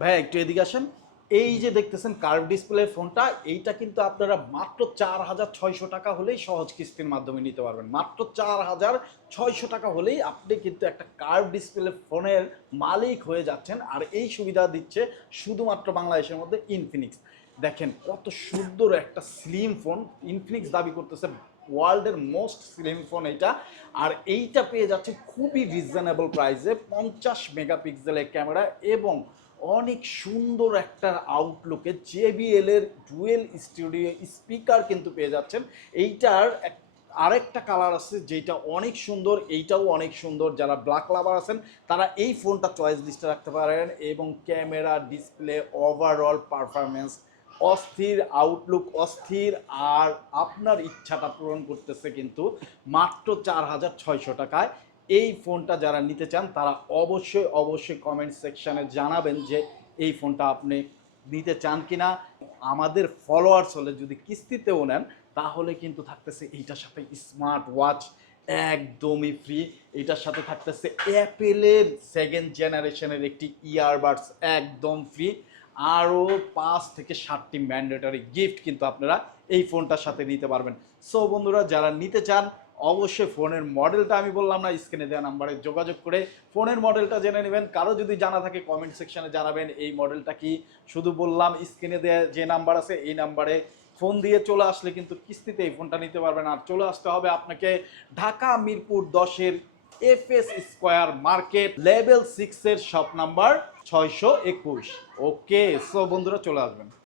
ভাইয়া একটু এদিকে আসেন। এই যে দেখতেছেন কার্ভ ডিসপ্লে ফোনটা, এইটা কিন্তু আপনারা মাত্র ৪,৬০০ টাকা হলেই সহজ কিস্তির মাধ্যমে নিতে পারবেন। মাত্র ৪,৬০০ টাকা হলেই আপনি কিন্তু একটা কার্ভ ডিসপ্লে ফোনের মালিক হয়ে যাচ্ছেন। আর এই সুবিধা দিচ্ছে শুধুমাত্র বাংলাদেশের মধ্যে ইনফিনিক্স। দেখেন কত সুন্দর একটা স্লিম ফোন। ইনফিনিক্স দাবি করতেছে ওয়ার্ল্ডের মোস্ট স্লিম ফোন এইটা। আর এইটা পেয়ে যাচ্ছে খুবই রিজনেবল প্রাইসে, 50 মেগাপিক্সেলের ক্যামেরা এবং অনেক সুন্দর একটা আউটলুকে জেবিএল এর ডুয়েল স্টুডিও স্পিকার কিন্তু পেয়ে যাচ্ছেন। এইটার আরেকটা কালার আছে যেটা অনেক সুন্দর, এইটাও অনেক সুন্দর। যারা ব্ল্যাক লাভার আছেন তারা এই ফোনটা চয়েস লিস্টে রাখতে পারেন। এবং ক্যামেরা, ডিসপ্লে, ওভারঅল পারফরমেন্স অস্থির, আউটলুক অস্থির। আর আপনার ইচ্ছাটা পূরণ করতেছে কিন্তু মাত্র ৪,৬০০ টাকায়। এই ফোনটা যারা নিতে চান তারা অবশ্যই অবশ্যই কমেন্ট সেকশানে জানাবেন যে এই ফোনটা আপনি নিতে চান কিনা। আমাদের ফলোয়ার্স হলে যদি কিস্তিতেও নেন তাহলে কিন্তু থাকতেছে এইটার সাথে স্মার্ট ওয়াচ একদমই ফ্রি। এটার সাথে থাকতেছে অ্যাপেলের সেকেন্ড জেনারেশনের একটি ইয়ারবাডস একদম ফ্রি। আরও ৫ থেকে ৭টি ম্যান্ডেটরি গিফট কিন্তু আপনারা এই ফোনটার সাথে নিতে পারবেন। সো বন্ধুরা, যারা নিতে চান অবশ্যই ফোনের মডেলটা আমি বললাম না, স্ক্রিনে দেওয়া নাম্বারে যোগাযোগ করে ফোনের মডেলটা জেনে নেবেন। কারো যদি জানা থাকে কমেন্ট সেকশনে জানাবেন এই মডেলটা কি। শুধু বললাম স্ক্রিনে দেওয়া যে নাম্বার আছে এই নাম্বারে ফোন দিয়ে চলে আসলে কিন্তু কিস্তিতে এই ফোনটা নিতে পারবেন। আর চলে আসতে হবে আপনাকে ঢাকা মিরপুর 10-এর এফএস স্কোয়ার মার্কেট লেভেল 6-এর শপ নাম্বার 621। ওকে, সো বন্ধুরা চলে আসবেন।